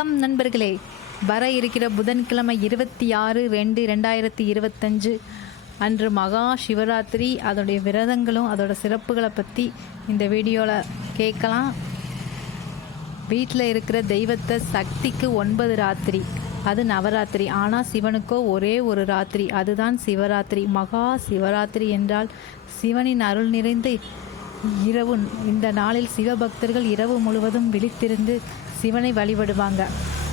வணக்கம் நண்பர்களே. வர இருக்கிற புதன்கிழமை 26/2/2025 அன்று மகா சிவராத்திரி. அதோடைய விரதங்களும் அதோட சிறப்புகளை பற்றி இந்த வீடியோவில் கேட்கலாம். வீட்டில் இருக்கிற தெய்வத்தை சக்திக்கு 9 ராத்திரி, அது நவராத்திரி. ஆனால் சிவனுக்கோ ஒரே ஒரு ராத்திரி, அதுதான் சிவராத்திரி. மகா சிவராத்திரி என்றால் சிவனின் அருள் நிறைந்த இரவு. இந்த நாளில் சிவபக்தர்கள் இரவு முழுவதும் விழித்திருந்து சிவனை வழிபடுவாங்க.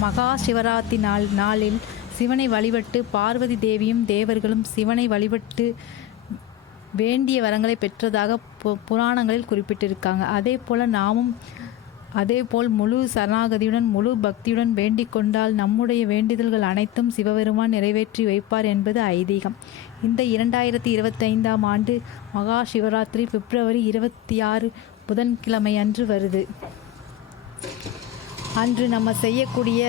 மகா சிவராத்திரி நாளில் சிவனை வழிபட்டு பார்வதி தேவியும் தேவர்களும் சிவனை வழிபட்டு வேண்டிய வரங்களை பெற்றதாக புராணங்களில் குறிப்பிட்டிருக்காங்க. அதேபோல் முழு சரணாகதியுடன் முழு பக்தியுடன் வேண்டிக் கொண்டால் நம்முடைய வேண்டுதல்கள் அனைத்தும் சிவபெருமான் நிறைவேற்றி வைப்பார் என்பது ஐதீகம். இந்த 2025ஆம் ஆண்டு மகா சிவராத்திரி பிப்ரவரி 26 புதன்கிழமை அன்று வருது. அன்று நம்ம செய்யக்கூடிய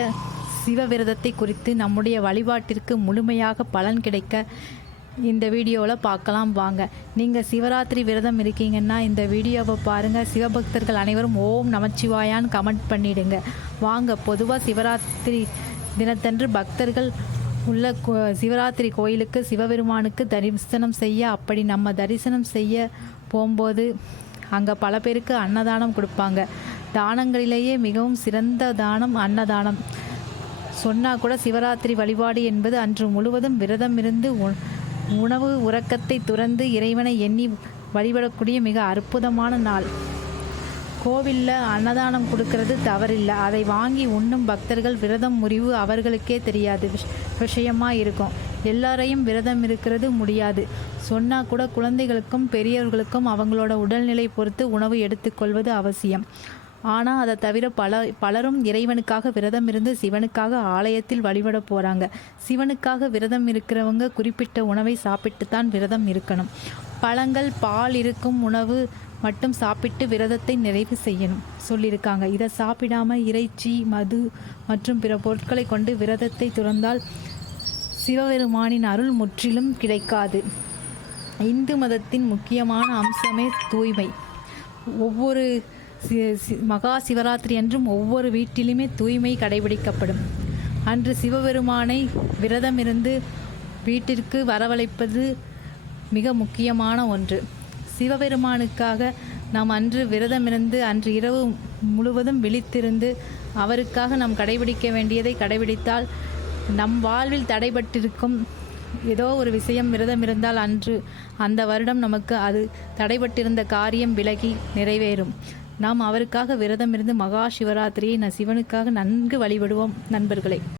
சிவவிரதத்தை குறித்து நம்முடைய வழிபாட்டிற்கு முழுமையாக பலன் கிடைக்க இந்த வீடியோவில் பார்க்கலாம் வாங்க. நீங்கள் சிவராத்திரி விரதம் இருக்கீங்கன்னா இந்த வீடியோவை பாருங்கள். சிவபக்தர்கள் அனைவரும் ஓம் நமச்சிவாயான்னு கமெண்ட் பண்ணிடுங்க வாங்க. பொதுவாக சிவராத்திரி தினத்தன்று பக்தர்கள் உள்ள சிவராத்திரி கோயிலுக்கு சிவபெருமானுக்கு தரிசனம் செய்ய, அப்படி நம்ம தரிசனம் செய்ய போகும்போது அங்கே பல பேருக்கு அன்னதானம் கொடுப்பாங்க. தானங்களிலேயே மிகவும் சிறந்த தானம் அன்னதானம். சொன்னால் கூட சிவராத்திரி வழிபாடு என்பது அன்று முழுவதும் விரதம் இருந்து உணவு உறக்கத்தை துறந்து இறைவனை எண்ணி வழிபடக்கூடிய மிக அற்புதமான நாள். கோவிலில் அன்னதானம் கொடுக்கறது தவறில்லை. அதை வாங்கி உண்ணும் பக்தர்கள் விரதம் முறிவு அவர்களுக்கே தெரியாது விஷயமாக இருக்கும். எல்லாரையும் விரதம் இருக்கிறது முடியாது. சொன்னால் கூட குழந்தைகளுக்கும் பெரியவர்களுக்கும் அவங்களோட உடல்நிலை பொறுத்து உணவு எடுத்துக்கொள்வது அவசியம். ஆனால் அதை தவிர பலரும் இறைவனுக்காக விரதம் இருந்து சிவனுக்காக ஆலயத்தில் வழிபட போகிறாங்க. சிவனுக்காக விரதம் இருக்கிறவங்க குறிப்பிட்ட உணவை சாப்பிட்டுத்தான் விரதம் இருக்கணும். பழங்கள் பால் இருக்கும் உணவு மட்டும் சாப்பிட்டு விரதத்தை நிறைவு செய்யணும் சொல்லியிருக்காங்க. இதை சாப்பிடாம இறைச்சி மது மற்றும் பிற பொருட்களை கொண்டு விரதத்தை துறந்தால் சிவபெருமானின் அருள் முற்றிலும் கிடைக்காது. இந்து மதத்தின் முக்கியமான அம்சமே தூய்மை. ஒவ்வொரு மகா சிவராத்திரி அன்றும் ஒவ்வொரு வீட்டிலுமே தூய்மை கடைபிடிக்கப்படும். அன்று சிவபெருமானை விரதமிருந்து வீட்டிற்கு வரவழைப்பது மிக முக்கியமான ஒன்று. சிவபெருமானுக்காக நாம் அன்று விரதமிருந்து அன்று இரவு முழுவதும் விழித்திருந்து அவருக்காக நாம் கடைபிடிக்க வேண்டியதை கடைபிடித்தால் நம் வாழ்வில் தடைபட்டிருக்கும் ஏதோ ஒரு விஷயம் விரதம் இருந்தால் அன்று அந்த வருடம் நமக்கு அது தடைபட்டிருந்த காரியம் விலகி நிறைவேறும். நாம் அவருக்காக விரதம் இருந்து மகா சிவராத்திரியை சிவனுக்காக நன்கு வழிபடுவோம் நண்பர்களே.